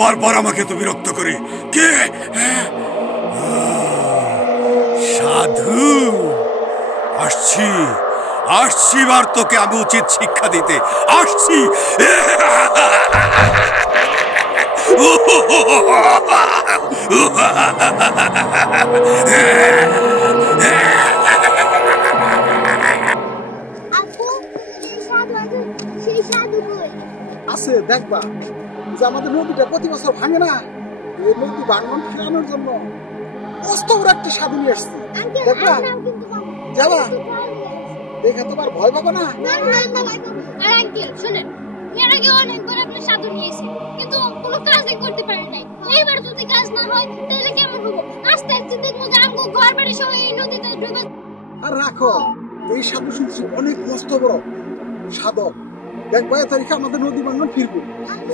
বারবার আমাকে তো বিরক্ত করে। কে? সাধু, আসছি আসছি, বার তোকে আমি উচিত শিক্ষা দিতে আসছি। আছে দেখবা যে আমাদের নদীটা প্রতি বছর ভাঙে না, এই নদী ভাঙন ফেরানোর জন্য কষ্ট করে একটা সাধু নিয়ে আসছি। দেখবা, যাবা দেখে তোমার ভয় পাবো না? শুনেন, এর আগে অনেকবার আপনি সাধু নিয়েছেন, কিন্তু কোনো কাজই করতে পারেন নাই। এইবার যদি কাজ না হয় তাহলে কেমন হবো? আস্তে আস্তে দেখবো যে আমগো ঘর বাড়ি সহ এই নদীতে ডুবে। আর রাখো, এই সাধু শুনছি অনেক মস্ত বড় সাধক। দেখবা এ তারিখে আমাদের নদী ভাঙন ফিরবো।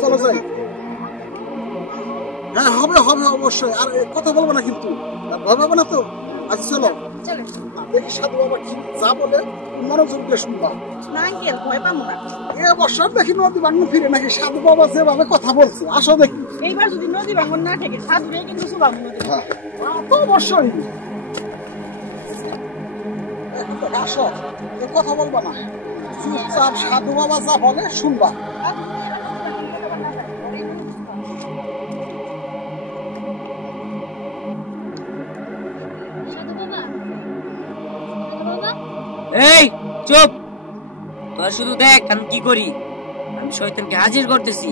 চলো যাই। হ্যাঁ হবে হবে অবশ্যই। আর কথা বলবো না কিন্তু, ভয় পাবো না তো। আচ্ছা চলো দেখি সাধু বাবা কি যা বলে মনোযোগ দিয়ে শুনবা। ভয় পাবো না। এ বছর দেখি নদী ভাঙন ফিরে নাকি সাধু বাবা যেভাবে কথা বলছে। আসো দেখি। এইবার যদি নদী ভাঙন না থাকে সাধু কিন্তু শুভাবো। হ্যাঁ তো অবশ্যই। আসো, কথা বলবা না, চুপচাপ সাধু বাবা যা বলে শুনবা। এই চুপ, তোর শুধু দেখ আমি কি করি। আমি শয়তানকে হাজির করতেছি।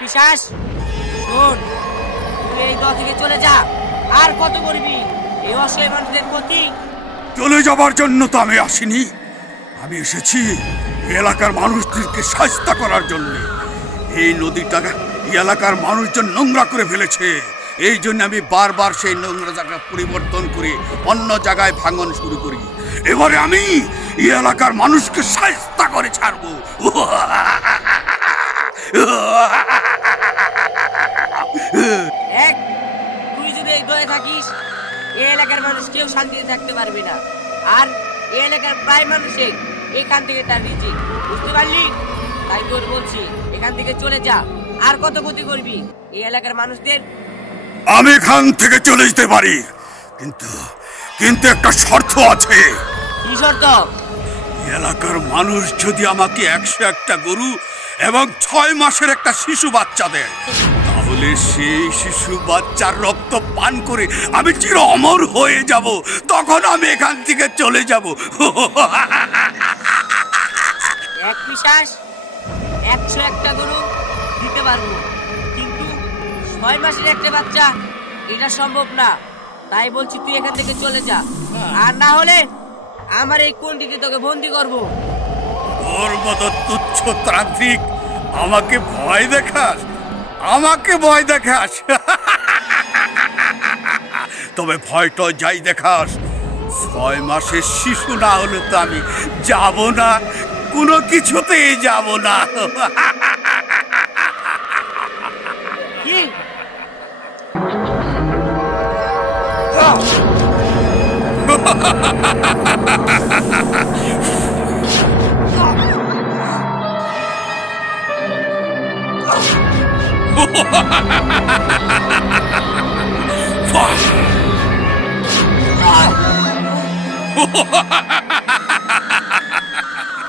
পিশাচ, শোন, তুই এই দল থেকে চলে যা। আর কত করবি এই অসহায় মানুষদের প্রতি? চলে যাবার জন্য তো আমি আসিনি, আমি এসেছি এলাকার মানুষদেরকে শাস্তি করার জন্য। এই নদীটা এলাকার মানুষজন নোংরা করে ফেলেছে, এই জন্য আমি বারবার সেই নোংরা জায়গা পরিবর্তন করে অন্য জায়গায় ভাঙন শুরু করি। এবারে আমি এই এলাকার মানুষকে শাস্তি করে ছাড়বো। তুই যদি এই দয়ে থাকিস এই এলাকার মানুষ কেউ শান্তিতে থাকতে পারবে না। আর এই এলাকার প্রায় মানুষই এখান থেকে তার রিজিক, বুঝতে পারলি? তাই তোর বলছি এখান থেকে চলে যা। আর কত ক্ষতি করবি এই এলাকার মানুষদের? আমি এখান থেকে চলে যেতে পারি, কিন্তু কিন্তু একটা শর্ত আছে। কি শর্ত? এলাকার মানুষ যদি আমাকে 101টা গরু এবং 6 মাসের একটা শিশু বাচ্চা দেয়, তাহলে সেই শিশু বাচ্চার রক্ত পান করে আমি চির অমর হয়ে যাব। তখন আমি এখান থেকে চলে যাব। এক পিশাচ 101টা গরু দিতে পারবো, কিন্তু 6 মাসের একটা বাচ্চা এটা সম্ভব না। তাই বলছি তুই এখান থেকে চলে যা, আর না হলে আমার এই কোনটিতে তোকে বন্দি করবো। তোর মতো তুচ্ছ তান্ত্রিক আমাকে ভয় দেখাস, আমাকে ভয় দেখাস। তবে ভয়টা যাই দেখাস, 6 মাসের শিশু না হলে তো আমি যাব না, কোনো কিছুতেই যাব না। কি?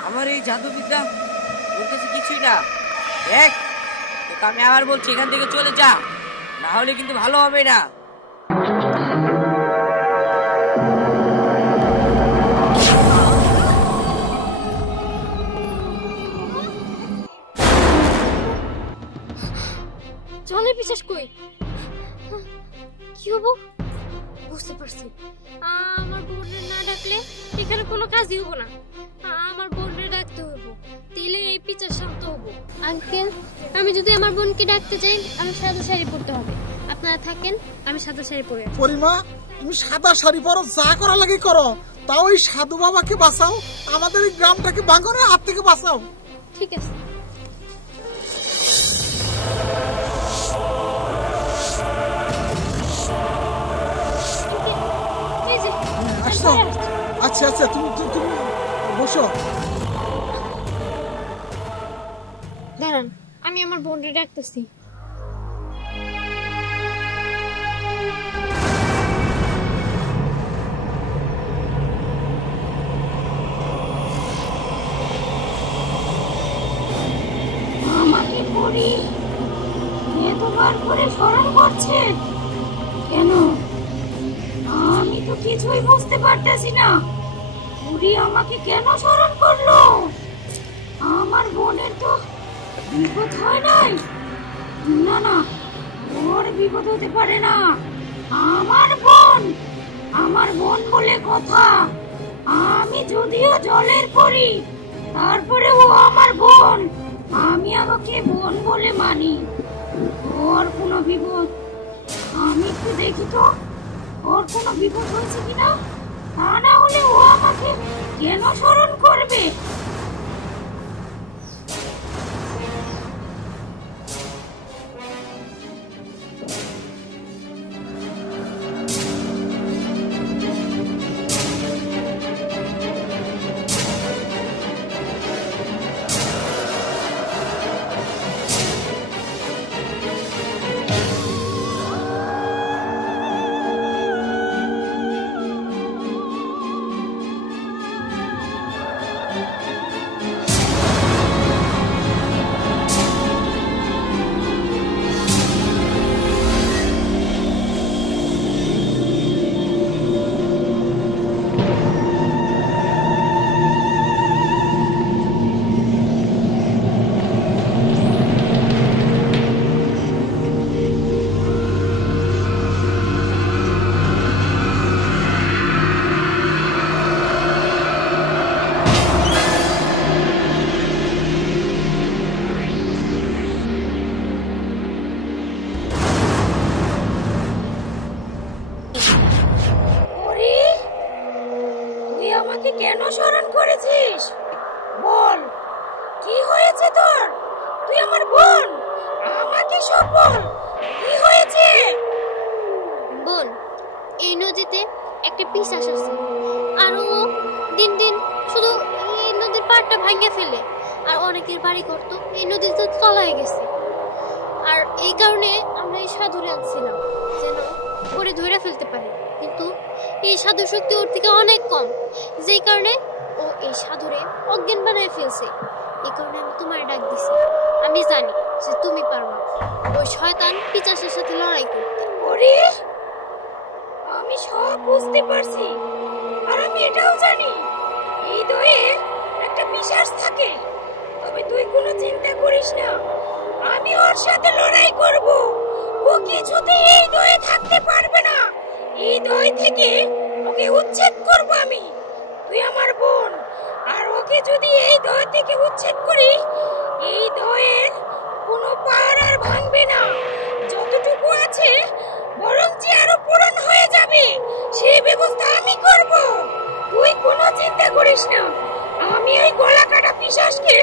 আমার এই জাদুবিদ্যা ওর কাছে কিছুই না। দেখ, তোকে আমি আবার বলছি এখান থেকে চলে যা, না হলে কিন্তু ভালো হবে না। জলে পিশাচ কই? এখানে কোনো কাজই হবো না। আমার বোনকে ডাকতে হবো, তাহলে এই পিচার শান্ত হবো। আঙ্কেল, আমি যদি আমার বোনকে ডাকতে চাই আমি সাদা শাড়ি পরতে হবে। আপনারা থাকেন, আমি সাদা শাড়ি পরে আসি। পরিমা, তুমি সাদা শাড়ি পরো, যা করা লাগে করো, তাও ওই সাধু বাবাকে বাঁচাও, আমাদের এই গ্রামটাকে ভাঙনের হাত থেকে বাঁচাও। ঠিক আছে। এই যে, আসছো? আচ্ছা আচ্ছা, তুমি তুমি বসো। দাঁড়ান, আমি আমার বোনকে ডাকতেছি। আমাকে পড়ি এতবার করে স্মরণ করছে কেন? আমি তো কিছুই বুঝতে পারতেছি না। বুড়ি আমাকে কেন স্মরণ করলো? আমার বোনের তো বিপদ হয় নাই। না না, ওর বিপদ হতে পারে না। আমার বোন বলে কথা। আমি যদিও জলের পড়ি, তারপরে ও আমার বোন। আমি আমাকে বোন বলে মানি। ওর কোনো বিপদ, আমি একটু দেখি তো ওর কোনো বিপদ হয়েছে কিনা। তা না হলে ও আমাকে কেন স্মরণ করবে? আমাকে কেন স্মরণ করেছিস? বল, কি হয়েছে তোর? তুই আমার বোন, আমাকে সব বল, কি হয়েছে? বোন, এই নদীতে একটা পিশাচ আছে, আর ও দিন দিন শুধু এই নদীর পাড়টা ভাঙে ফেলে, আর অনেকের বাড়ি ঘর তো এই নদীতে তলায় গেছে। আর এই কারণে আমরা এই সাধুরে আনছিলাম যেন ওরে ধরে ফেলতে পারে, কিন্তু এই সাধু শক্তি ওর থেকে অনেক কম, যেই কারণে ও এই সাধুরে অজ্ঞান বানায় ফেলছে। এই কারণে আমি তোমার ডাক দিছি। আমি জানি যে তুমি পারবা ওই শয়তান পিশাচের সাথে লড়াই করতে। ওরে, আমি সব বুঝতে পারছি, আর আমি এটাও জানি এই দয়ে একটা পিশাচ থাকে। তবে তুই কোনো চিন্তা করিস না, আমি ওর সাথে লড়াই করব। ও কিছুতেই এই দয়ে থাকতে পারবে না। এই দয় থেকে ওকে উচ্ছেদ করব আমি। তুই আমার বোন, আর ওকে যদি এই দয় থেকে উচ্ছেদ করি, এই দয়ের কোনো পার আর ভাঙবে না। যতটুকু আছে বরঞ্চ আরো পূরণ হয়ে যাবে, সেই ব্যবস্থা আমি করব। তুই কোনো চিন্তা করিস না, আমি ওই গলা কাটা পিশাচকে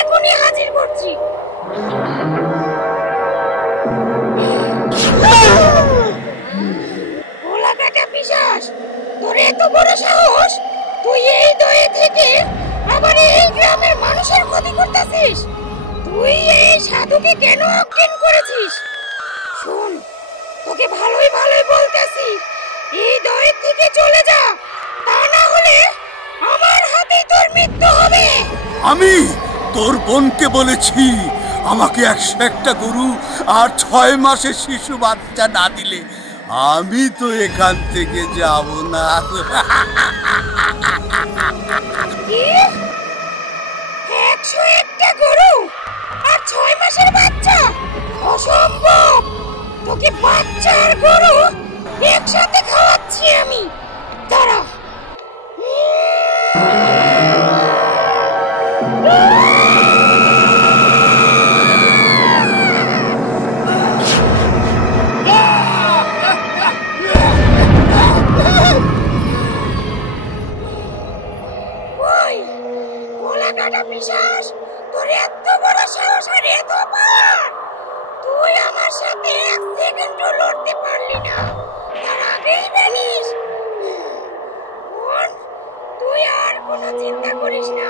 এখনই হাজির করছি। গলা কাটা পিশাচ, তোর এত বড় সাহস! তুই এই দয়ে থেকে আবার এই গ্রামের মানুষের ক্ষতি করতেছিস। তুই এই সাধুকে কেন অজ্ঞান করেছিস? শোন, তোকে ভালোই ভালোই বলতেছি, এই দয়ের থেকে চলে যা, তা না হলে আমার হাতেই তোর মৃত্যু হবে। আমি তোর বোনকে বলেছি আমাকে 101টা গরু আর 6 মাসের শিশু বাচ্চা না দিলে আমি তো এখান থেকে যাব না। কি? 101টা গরু আর 6 মাসের বাচ্চা? অসম্ভব! তোকে বাচ্চা আর গরু একসাথে খাওয়াচ্ছি আমি। দাঁড়া। বেটা পিশাচ, তোর এত বড় সাহস আর এত পার! তুই আমার সাথে এক সেকেন্ডও লড়তে পারলি না, তার আগেই জানিস। বোন, তুই আর কোনো চিন্তা করিস না,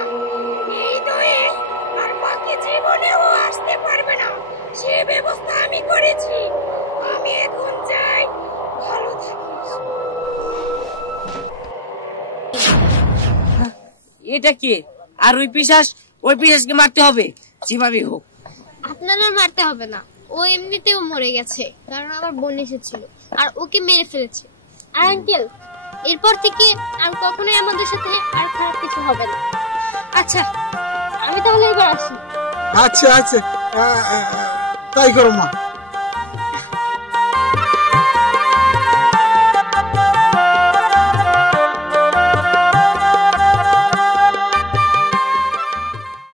এই দয়ে আর বাকি জীবনেও আসতে পারবে না, সে ব্যবস্থা আমি করেছি। আমি এখন যাই, ভালো থাকিস। এটা কে? আর ওই পিশাচকে মারতে হবে যেভাবে হোক। আপনারা মারতে হবে না, ও এমনিতেও মরে গেছে, কারণ আমার বোন এসেছিল আর ওকে মেরে ফেলেছে। আর আঙ্কেল, এরপর থেকে আর কখনোই আমাদের সাথে আর খারাপ কিছু হবে না। আচ্ছা, আমি তাহলে এবার আসি। আচ্ছা আচ্ছা, তাই করো মা।